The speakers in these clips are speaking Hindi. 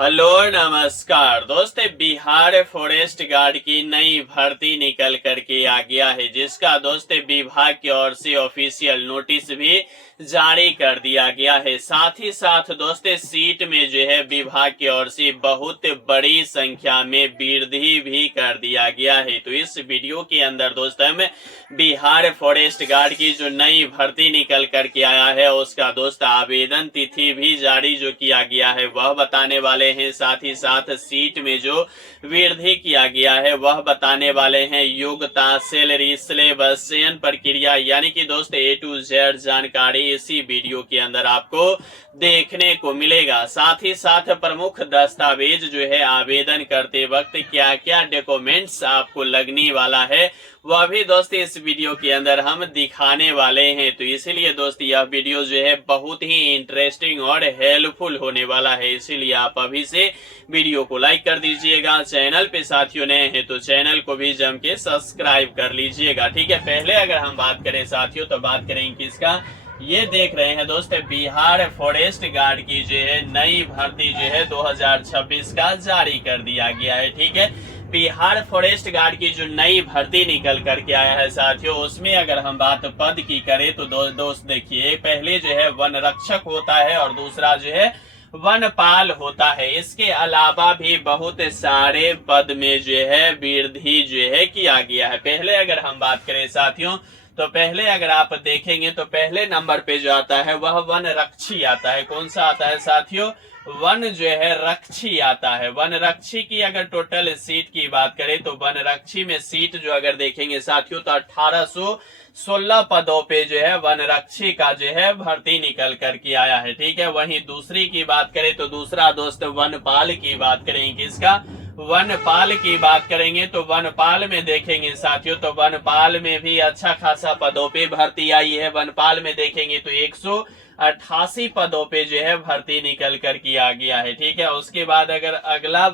हेलो नमस्कार दोस्तों, बिहार फॉरेस्ट गार्ड की नई भर्ती निकल करके आ गया है, जिसका दोस्तों विभाग की ओर से ऑफिशियल नोटिस भी जारी कर दिया गया है। साथ ही साथ दोस्तों सीट में जो है विभाग की ओर से बहुत बड़ी संख्या में वृद्धि भी कर दिया गया है। तो इस वीडियो के अंदर दोस्तों हम बिहार फॉरेस्ट गार्ड की जो नई भर्ती निकल करके आया है उसका दोस्त आवेदन तिथि भी जारी जो किया गया है वह बताने वाले हैं। साथ ही साथ सीट में जो वृद्धि किया गया है वह बताने वाले हैं। योग्यता, सैलरी, सिलेबस, चयन प्रक्रिया यानी कि दोस्त A to Z जानकारी इसी वीडियो के अंदर आपको देखने को मिलेगा। साथ ही साथ प्रमुख दस्तावेज जो है आवेदन करते वक्त क्या क्या डॉक्यूमेंट्स आपको लगने वाला है वह भी दोस्त इस वीडियो के अंदर हम दिखाने वाले हैं। तो इसीलिए दोस्त यह वीडियो जो है बहुत ही इंटरेस्टिंग और हेल्पफुल होने वाला है, इसीलिए आप अभी से वीडियो को लाइक कर दीजिएगा। चैनल पे साथियों नए हैं तो चैनल को भी जम के सब्सक्राइब कर लीजिएगा, ठीक है। पहले अगर हम बात करें साथियों तो बात करेंगे किसका, ये देख रहे हैं दोस्त बिहार फॉरेस्ट गार्ड की जो है नई भर्ती जो है 2026 का जारी कर दिया गया है, ठीक है। बिहार फॉरेस्ट गार्ड की जो नई भर्ती निकल करके आया है साथियों, उसमें अगर हम बात पद की करें तो दोस्त देखिए, पहले जो है वन रक्षक होता है और दूसरा जो है वनपाल होता है। इसके अलावा भी बहुत सारे पद में जो है वृद्धि जो है किया गया है। पहले अगर हम बात करें साथियों तो पहले अगर आप देखेंगे तो पहले नंबर पे जो आता है वह वन रक्षी आता है। कौन सा आता है साथियों? वन जो है रक्षी आता है। वन रक्षी की अगर टोटल सीट की बात करें तो वन रक्षी में सीट जो अगर देखेंगे साथियों तो 1816 पदों पे जो है वन रक्षी का जो है भर्ती निकल करके आया है, ठीक है। वहीं दूसरी की बात करें तो दूसरा दोस्त वनपाल की बात करेंगे, किसका? वनपाल की बात करेंगे तो वनपाल में देखेंगे साथियों तो वनपाल में भी अच्छा खासा पदों पे भर्ती आई है। वनपाल में देखेंगे तो 188 पदों पे जो है भर्ती निकल कर किया गया है, ठीक है। उसके बाद अगर अगला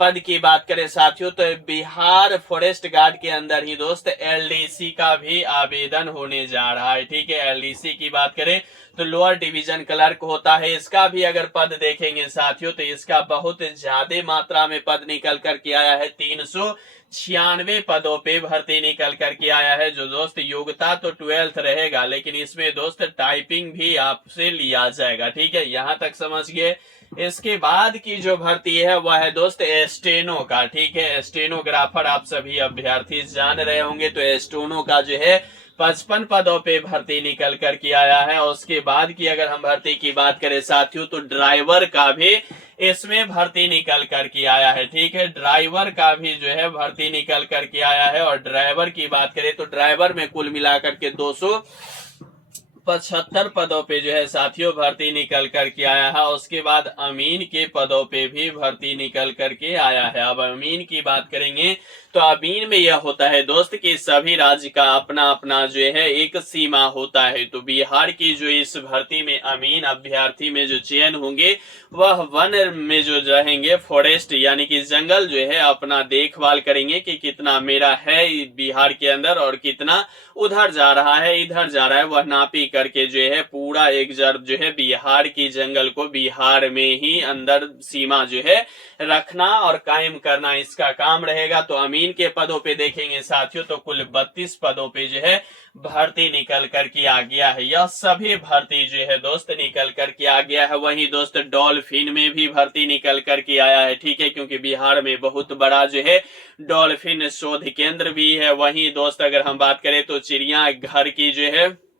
पद की बात करें साथियों तो बिहार फॉरेस्ट गार्ड के अंदर ही दोस्त LDC का भी आवेदन होने जा रहा है, ठीक है। LDC की बात करें तो लोअर डिवीजन क्लर्क होता है, इसका भी अगर पद देखेंगे साथियों तो इसका बहुत ज्यादा मात्रा में पद निकल कर के आया है। 396 पदों पे भर्ती निकल कर के आया है। जो दोस्त योग्यता तो 12th रहेगा, लेकिन इसमें दोस्त टाइपिंग भी आपसे लिया जाएगा, ठीक है। यहाँ तक समझ गए। इसके बाद की जो भर्ती है वह है दोस्त स्टेनो का, ठीक है। स्टेनोग्राफर आप सभी अभ्यर्थी जान रहे होंगे तो स्टेनो का जो है 55 पदों पे भर्ती निकल कर के आया है। और उसके बाद की अगर हम भर्ती की बात करें साथियों तो ड्राइवर का भी इसमें भर्ती निकल कर के आया है, ठीक है। ड्राइवर का भी जो है भर्ती निकल कर के आया है। और ड्राइवर की बात करें तो ड्राइवर में कुल मिलाकर के 275 पदों पे जो है साथियों भर्ती निकल कर के आया है। उसके बाद अमीन के पदों पे भी भर्ती निकल कर के आया है। अब अमीन की बात करेंगे तो अमीन में यह होता है दोस्त कि सभी राज्य का अपना अपना जो है एक सीमा होता है। तो बिहार की जो इस भर्ती में अमीन अभ्यर्थी में जो चयन होंगे वह वन में जो रहेंगे, फॉरेस्ट यानी कि जंगल जो है अपना देखभाल करेंगे कि कितना मेरा है बिहार के अंदर और कितना उधर जा रहा है, इधर जा रहा है, वह नापी करके जो है पूरा एक जर्ब जो है बिहार की जंगल को बिहार में ही अंदर सीमा जो है रखना और कायम करना इसका काम रहेगा। तो अमीन के पदों पे देखेंगे साथियों तो कुल 32 पदों पे जो है भर्ती निकल कर के आ गया है। यह सभी भर्ती जो है दोस्त निकल कर के आ गया है। वहीं दोस्त डॉल्फिन में भी भर्ती निकल कर के आया है, ठीक है, क्योंकि बिहार में बहुत बड़ा जो है डॉल्फिन शोध केंद्र भी है। वहीं दोस्त अगर हम बात करें तो चिड़िया घर की जो है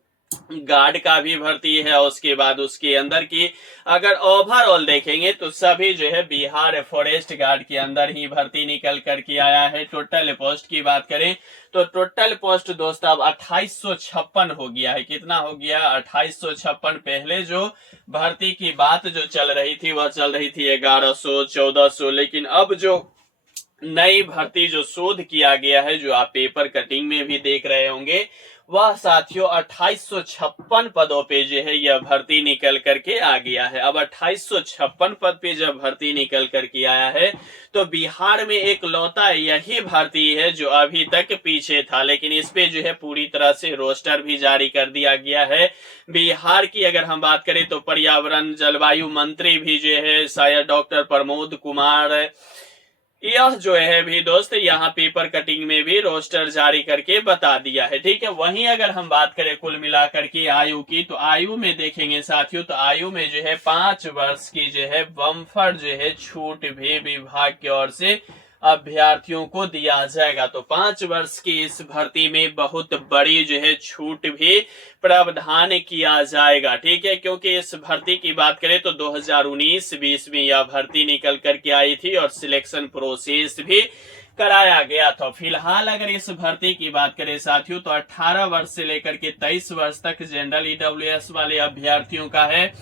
गार्ड का भी भर्ती है। उसके बाद उसके अंदर की अगर ओवरऑल देखेंगे तो सभी जो है बिहार फॉरेस्ट गार्ड के अंदर ही भर्ती निकल कर के आया है। टोटल पोस्ट की बात करें तो टोटल पोस्ट दोस्त अब 2856 हो गया है। कितना हो गया? 2856। पहले जो भर्ती की बात जो चल रही थी वह चल रही थी 1100 1400, लेकिन अब जो नई भर्ती जो शोध किया गया है जो आप पेपर कटिंग में भी देख रहे होंगे वह साथियों 2856 पदों पे जो है यह भर्ती निकल करके आ गया है। अब 2856 पद पे जब भर्ती निकल करके आया है तो बिहार में एक लौता यही भर्ती है जो अभी तक पीछे था, लेकिन इस पे जो है पूरी तरह से रोस्टर भी जारी कर दिया गया है। बिहार की अगर हम बात करें तो पर्यावरण जलवायु मंत्री भी जो है शायद डॉक्टर प्रमोद कुमार, यह जो है भी दोस्त यहाँ पेपर कटिंग में भी रोस्टर जारी करके बता दिया है। ठीक है, वहीं अगर हम बात करें कुल मिलाकर के आयु की, तो आयु में देखेंगे साथियों तो आयु में जो है 5 वर्ष की जो है बम्फर जो है छूट भी विभाग की ओर से अभ्यर्थियों को दिया जाएगा। तो 5 वर्ष की इस भर्ती में बहुत बड़ी जो है छूट भी प्रावधान किया जाएगा। ठीक है, क्योंकि इस भर्ती की बात करें तो 2019-20 में यह भर्ती निकल करके आई थी और सिलेक्शन प्रोसेस भी कराया गया था। फिलहाल अगर इस भर्ती की बात करें साथियों तो 18 वर्ष से लेकर के 23 वर्ष तक जनरल ईडब्ल्यूएस वाले अभ्यर्थियों का है।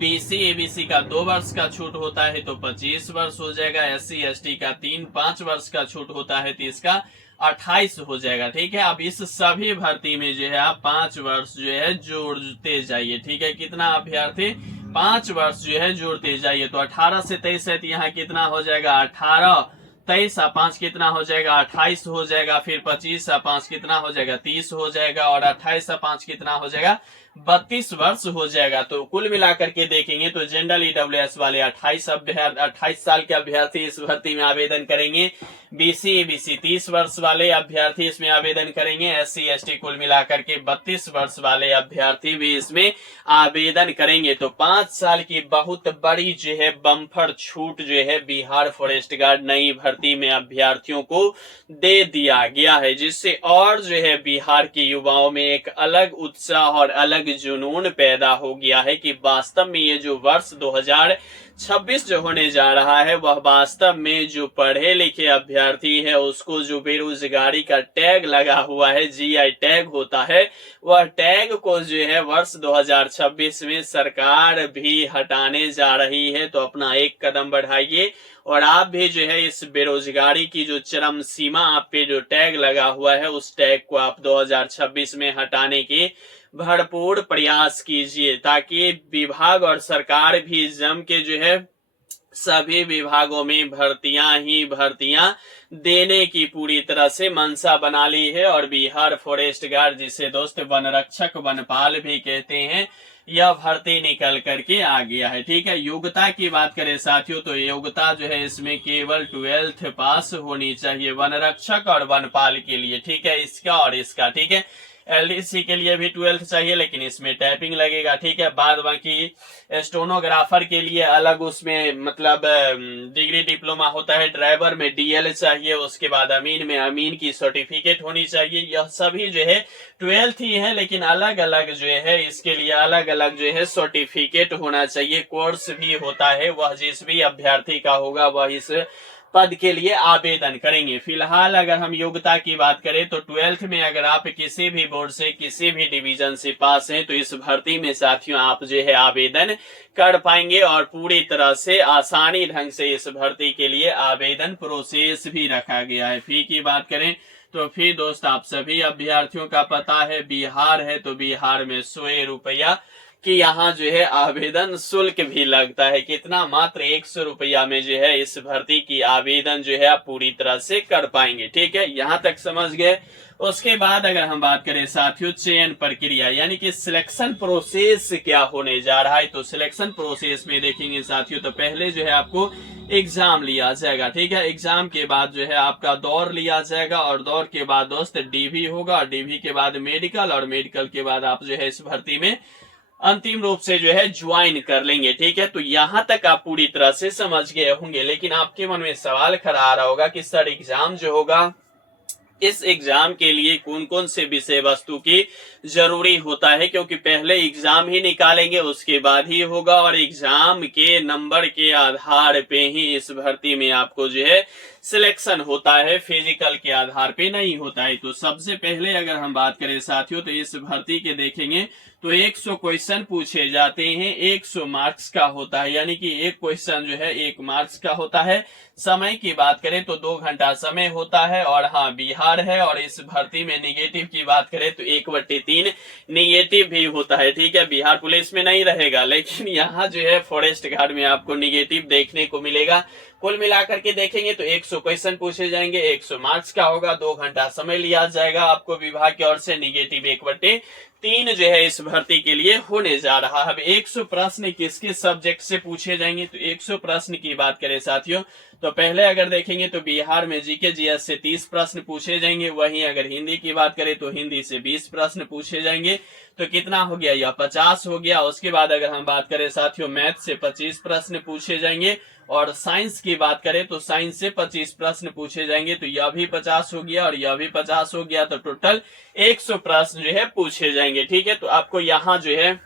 बीसी एबीसी का 2 वर्ष का छूट होता है तो 25 वर्ष हो जाएगा। एससी एसटी का 3-5 वर्ष का छूट होता है तो इसका 28 हो जाएगा। ठीक है, अब इस सभी भर्ती में जो है आप 5 वर्ष जो है जोड़ते जाइए। ठीक है, कितना अभ्यर्थी 5 वर्ष जो है जोड़ते जाइए। तो 18 से 23 है तो यहाँ कितना हो जाएगा 18, 23 और 5 कितना हो जाएगा 28 हो जाएगा। फिर 25 और 5 कितना हो जाएगा 30 हो जाएगा और 28 और 5 कितना हो जाएगा 32 वर्ष हो जाएगा। तो कुल मिलाकर के देखेंगे तो जनरल ईडब्ल्यूएस वाले 28 साल के अभ्यर्थी इस भर्ती में आवेदन करेंगे। बीसी एबीसी 30 वर्ष वाले अभ्यर्थी इसमें आवेदन करेंगे। एससी एसटी कुल मिलाकर के 32 वर्ष वाले अभ्यर्थी भी इसमें आवेदन करेंगे। तो 5 साल की बहुत बड़ी जो है बम्पर छूट जो है बिहार फॉरेस्ट गार्ड नई भर्ती में अभ्यर्थियों को दे दिया गया है, जिससे और जो है बिहार के युवाओं में एक अलग उत्साह और अलग जुनून पैदा हो गया है कि वास्तव में ये जो वर्ष 2026 जो होने जा रहा है वह वास्तव में जो पढ़े लिखे अभ्यर्थी है उसको जो बेरोजगारी का टैग लगा हुआ है, जीआई टैग होता है, वह टैग को जो है वर्ष 2026 में सरकार भी हटाने जा रही है। तो अपना एक कदम बढ़ाइए और आप भी जो है इस बेरोजगारी की जो चरम सीमा आप पे जो टैग लगा हुआ है उस टैग को आप 2026 में हटाने की भरपूर प्रयास कीजिए, ताकि विभाग और सरकार भी जम के जो है सभी विभागों में भर्तियां देने की पूरी तरह से मंशा बना ली है। और बिहार फॉरेस्ट गार्ड जिसे दोस्त वन रक्षक वनपाल भी कहते हैं, यह भर्ती निकल करके आ गया है। ठीक है, योग्यता की बात करें साथियों तो योग्यता जो है इसमें केवल 12th पास होनी चाहिए वन रक्षक और वनपाल के लिए। ठीक है, इसका और इसका। ठीक है, एलडीसी के लिए भी 12th चाहिए लेकिन इसमें टाइपिंग लगेगा। ठीक है, बाद बाकी स्टोनोग्राफर के लिए अलग उसमें मतलब डिग्री डिप्लोमा होता है। ड्राइवर में डीएल चाहिए, उसके बाद अमीन में अमीन की सर्टिफिकेट होनी चाहिए। यह सभी जो है 12th ही है लेकिन अलग अलग जो है इसके लिए अलग अलग जो है सर्टिफिकेट होना चाहिए। कोर्स भी होता है, वह जिस भी अभ्यर्थी का होगा वह इस पद के लिए आवेदन करेंगे। फिलहाल अगर हम योग्यता की बात करें तो 12th में अगर आप किसी भी बोर्ड से किसी भी डिवीजन से पास हैं तो इस भर्ती में साथियों आप जो है आवेदन कर पाएंगे और पूरी तरह से आसानी ढंग से इस भर्ती के लिए आवेदन प्रोसेस भी रखा गया है। फी की बात करें तो फी दोस्त आप सभी अभ्यर्थियों का पता है, बिहार है तो बिहार में 100 रुपया कि यहाँ जो है आवेदन शुल्क भी लगता है। कितना? मात्र 100 रुपया में जो है इस भर्ती की आवेदन जो है आप पूरी तरह से कर पाएंगे। ठीक है, यहाँ तक समझ गए। उसके बाद अगर हम बात करें साथियों चयन प्रक्रिया यानी कि सिलेक्शन प्रोसेस क्या होने जा रहा है, तो सिलेक्शन प्रोसेस में देखेंगे साथियों तो पहले जो है आपको एग्जाम लिया जाएगा। ठीक है, एग्जाम के बाद जो है आपका दौर लिया जाएगा और दौर के बाद दोस्त डीवी होगा, डीवी के बाद मेडिकल और मेडिकल के बाद आप जो है इस भर्ती में अंतिम रूप से जो है ज्वाइन कर लेंगे। ठीक है, तो यहाँ तक आप पूरी तरह से समझ गए होंगे। लेकिन आपके मन में सवाल खड़ा आ रहा होगा कि सर एग्जाम जो होगा इस एग्जाम के लिए कौन कौन से विषय वस्तु की जरूरी होता है, क्योंकि पहले एग्जाम ही निकालेंगे उसके बाद ही होगा, और एग्जाम के नंबर के आधार पे ही इस भर्ती में आपको जो है सिलेक्शन होता है, फिजिकल के आधार पे नहीं होता है। तो सबसे पहले अगर हम बात करें साथियों, तो इस भर्ती के देखेंगे तो 100 क्वेश्चन पूछे जाते हैं, 100 मार्क्स का होता है, यानी कि एक क्वेश्चन जो है 1 मार्क्स का होता है। समय की बात करें तो 2 घंटा समय होता है, और हाँ बिहार है। और इस भर्ती में निगेटिव की बात करें तो 1/3 निगेटिव भी होता है, ठीक है। बिहार पुलिस में नहीं रहेगा, लेकिन यहाँ जो है फॉरेस्ट गार्ड में आपको निगेटिव देखने को मिलेगा। कुल मिलाकर के देखेंगे तो 100 क्वेश्चन पूछे जाएंगे, 100 मार्क्स का होगा, 2 घंटा समय लिया जाएगा आपको विभाग की ओर से। निगेटिव 1/3 जो है इस भर्ती के लिए होने जा रहा है। अब 100 प्रश्न किसके सब्जेक्ट से पूछे जाएंगे, तो 100 प्रश्न की बात करें साथियों, तो पहले अगर देखेंगे तो बिहार में जीके जीएस से 30 प्रश्न पूछे जाएंगे। वहीं अगर हिंदी की बात करें तो हिंदी से 20 प्रश्न पूछे जाएंगे, तो कितना हो गया, यह 50 हो गया। उसके बाद अगर हम बात करें साथियों मैथ से 25 प्रश्न पूछे जाएंगे, और साइंस की बात करें तो साइंस से 25 प्रश्न पूछे जाएंगे, तो यह भी 50 हो गया और यह भी 50 हो गया। तो टोटल 100 प्रश्न जो है पूछे जाएंगे, ठीक है। तो आपको यहाँ जो है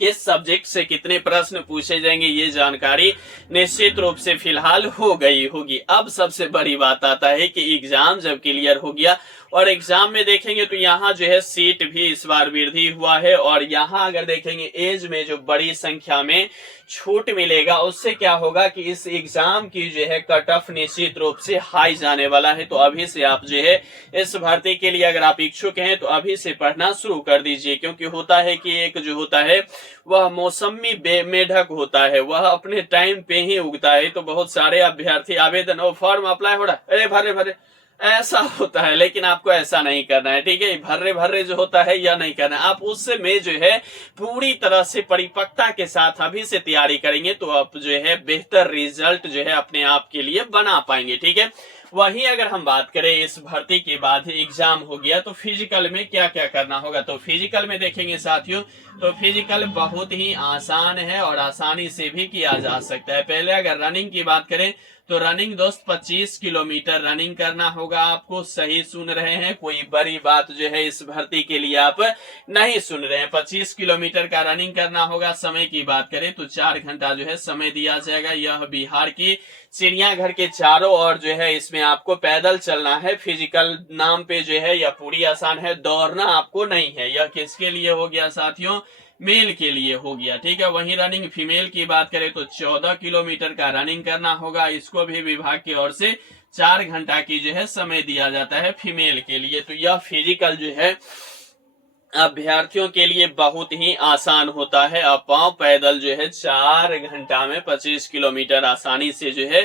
किस सब्जेक्ट से कितने प्रश्न पूछे जाएंगे ये जानकारी निश्चित रूप से फिलहाल हो गई होगी। अब सबसे बड़ी बात आता है कि एग्जाम जब क्लियर हो गया, और एग्जाम में देखेंगे तो यहाँ जो है सीट भी इस बार वृद्धि हुआ है, और यहाँ अगर देखेंगे एज में जो बड़ी संख्या में छूट मिलेगा, उससे क्या होगा कि इस एग्जाम की जो है कट ऑफ निश्चित रूप से हाई जाने वाला है। तो अभी से आप जो है इस भर्ती के लिए अगर आप इच्छुक हैं तो अभी से पढ़ना शुरू कर दीजिए, क्योंकि होता है कि एक जो होता है वह मौसमी मेढक होता है, वह अपने टाइम पे ही उगता है। तो बहुत सारे अभ्यर्थी आवेदन और फॉर्म अप्लाई हो रहा है, अरे भरे भरे ऐसा होता है, लेकिन आपको ऐसा नहीं करना है, ठीक है। भर्रे भर्रे जो होता है यह नहीं करना है, आप उसमें जो है पूरी तरह से परिपक्वता के साथ अभी से तैयारी करेंगे तो आप जो है बेहतर रिजल्ट जो है अपने आप के लिए बना पाएंगे, ठीक है। वहीं अगर हम बात करें इस भर्ती के बाद एग्जाम हो गया तो फिजिकल में क्या क्या करना होगा, तो फिजिकल में देखेंगे साथियों तो फिजिकल बहुत ही आसान है और आसानी से भी किया जा सकता है। पहले अगर रनिंग की बात करें तो रनिंग दोस्त 25 किलोमीटर रनिंग करना होगा आपको। सही सुन रहे हैं, कोई बड़ी बात जो है इस भर्ती के लिए आप नहीं सुन रहे हैं, 25 किलोमीटर का रनिंग करना होगा। समय की बात करें तो 4 घंटा जो है समय दिया जाएगा। यह बिहार की चिड़ियाघर के चारों ओर जो है इसमें आपको पैदल चलना है। फिजिकल नाम पे जो है यह पूरी आसान है, दौड़ना आपको नहीं है। यह किसके लिए हो गया साथियों, मेल के लिए हो गया, ठीक है। वहीं रनिंग फीमेल की बात करें तो 14 किलोमीटर का रनिंग करना होगा। इसको भी विभाग की ओर से 4 घंटा की जो है समय दिया जाता है फीमेल के लिए। तो यह फिजिकल जो है अभ्यर्थियों के लिए बहुत ही आसान होता है। आप पांव पैदल जो है 4 घंटा में 25 किलोमीटर आसानी से जो है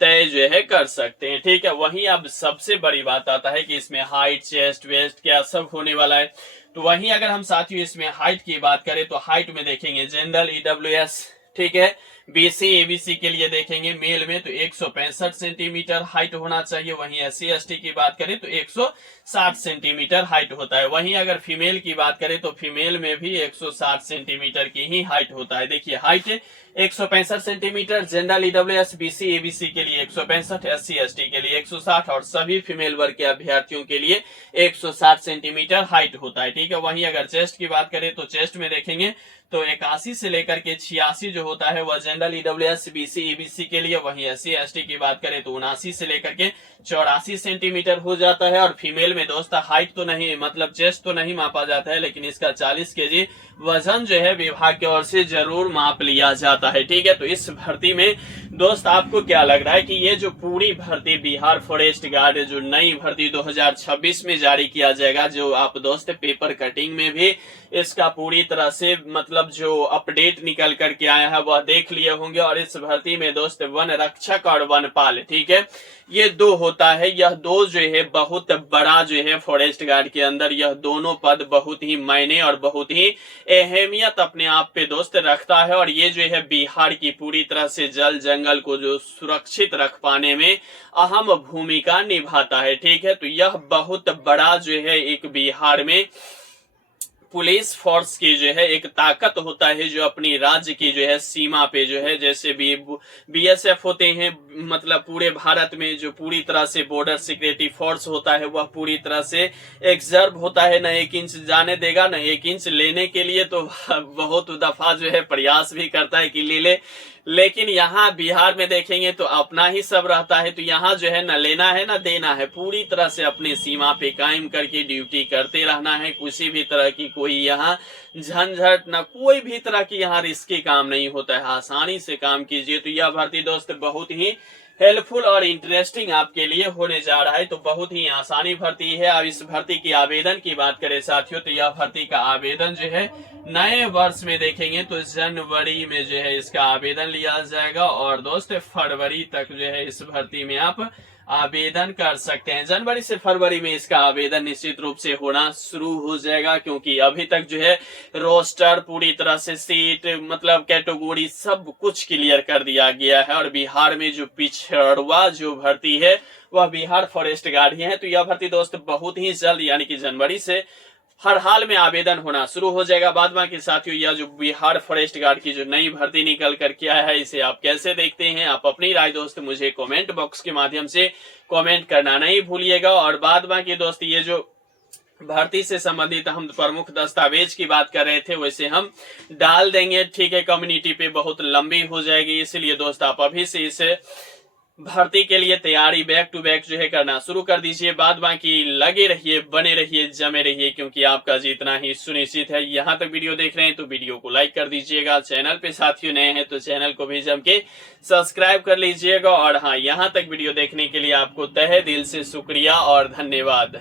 तय जो है कर सकते हैं, ठीक है। वहीं अब सबसे बड़ी बात आता है कि इसमें हाइट, चेस्ट, वेस्ट क्या सब होने वाला है। तो वहीं अगर हम साथियों इसमें हाइट की बात करें तो हाइट में देखेंगे जनरल, ईडब्ल्यूएस, ठीक है, बीसी, एबीसी के लिए देखेंगे मेल में तो 165 सेंटीमीटर हाइट होना चाहिए। वहीं एससी एसटी की बात करें तो 160 सेंटीमीटर हाइट होता है। वहीं अगर फीमेल की बात करें तो फीमेल में भी 160 सेंटीमीटर की ही हाइट होता है। देखिए height 165 centimetre, general, EWS, BC, ABC के लिए 165, एससी एसटी के लिए 160 और सभी फीमेल वर्ग के अभ्यर्थियों के लिए 160 सेंटीमीटर हाइट होता है, ठीक है। वहीं अगर चेस्ट की बात करें तो चेस्ट में देखेंगे तो 81 से लेकर के 86 जो होता है वह जनरल, ईडब्ल्यूएस, बीसी, ईबीसी के लिए। वहीं एससी एसटी की बात करें तो 79 से लेकर के 84 सेंटीमीटर हो जाता है। और फीमेल में दोस्त हाइट तो नहीं, मतलब चेस्ट तो नहीं मापा जाता है, लेकिन इसका 40 केजी वजन जो है विभाग की ओर से जरूर माप लिया जाता है, ठीक है। तो इस भर्ती में दोस्त आपको क्या लग रहा है कि ये जो पूरी भर्ती बिहार फॉरेस्ट गार्ड जो नई भर्ती 2026 में जारी किया जाएगा, जो आप दोस्त पेपर कटिंग में भी इसका पूरी तरह से मतलब जो अपडेट निकल करके आया है वह देख लिए होंगे। और इस भर्ती में दोस्त वन रक्षक और वनपाल, ठीक है, ये 2 होता है। यह 2 जो है बहुत बड़ा जो है फॉरेस्ट गार्ड के अंदर यह दोनों पद बहुत ही मायने और बहुत ही अहमियत अपने आप पे दोस्त रखता है। और ये जो है बिहार की पूरी तरह से जल जंगल को जो सुरक्षित रख पाने में अहम भूमिका निभाता है, ठीक है। तो यह बहुत बड़ा जो है एक बिहार में पुलिस फोर्स की जो है एक ताकत होता है जो अपनी राज्य की जो है सीमा पे जो है, जैसे बीएसएफ होते हैं, मतलब पूरे भारत में जो पूरी तरह से बॉर्डर सिक्योरिटी फोर्स होता है वह पूरी तरह से एक्सर्व होता है, न 1 इंच जाने देगा न 1 इंच लेने के लिए, तो बहुत दफा जो है प्रयास भी करता है कि ले ले। लेकिन यहाँ बिहार में देखेंगे तो अपना ही सब रहता है, तो यहाँ जो है न लेना है न देना है, पूरी तरह से अपनी सीमा पे कायम करके ड्यूटी करते रहना है। किसी भी तरह की कोई यहाँ झंझट न कोई भी तरह की यहाँ रिस्की काम नहीं होता है, आसानी से काम कीजिए। तो यह भर्ती दोस्त बहुत ही हेल्पफुल और इंटरेस्टिंग आपके लिए होने जा रहा है, तो बहुत ही आसानी भर्ती है। अब इस भर्ती की आवेदन की बात करें साथियों, तो यह भर्ती का आवेदन जो है नए वर्ष में देखेंगे तो जनवरी में जो है इसका आवेदन लिया जाएगा, और दोस्त फरवरी तक जो है इस भर्ती में आप आवेदन कर सकते हैं। जनवरी से फरवरी में इसका आवेदन निश्चित रूप से होना शुरू हो जाएगा, क्योंकि अभी तक जो है रोस्टर पूरी तरह से सीट मतलब कैटेगरी सब कुछ क्लियर कर दिया गया है। और बिहार में जो पिछड़वा जो भर्ती है वह बिहार फॉरेस्ट गार्ड ही है। तो यह भर्ती दोस्त बहुत ही जल्द यानी कि जनवरी से हर हाल में आवेदन होना शुरू हो जाएगा। बाद बाकी साथियों यह जो बिहार फॉरेस्ट गार्ड की जो नई भर्ती निकल कर के आया है इसे आप कैसे देखते हैं, आप अपनी राय दोस्त मुझे कमेंट बॉक्स के माध्यम से कमेंट करना नहीं भूलिएगा। और बाद बाकी दोस्त ये जो भर्ती से संबंधित हम प्रमुख दस्तावेज की बात कर रहे थे वैसे हम डाल देंगे, ठीक है, कम्युनिटी पे बहुत लंबी हो जाएगी, इसलिए दोस्त आप अभी से इसे भर्ती के लिए तैयारी बैक टू बैक जो है करना शुरू कर दीजिए। बाद बाकी लगे रहिए, बने रहिए, जमे रहिए, क्योंकि आपका जीतना ही सुनिश्चित है। यहाँ तक वीडियो देख रहे हैं तो वीडियो को लाइक कर दीजिएगा, चैनल पे साथियों नए हैं तो चैनल को भी जम के सब्सक्राइब कर लीजिएगा। और हाँ, यहाँ तक वीडियो देखने के लिए आपको तहे दिल से शुक्रिया और धन्यवाद।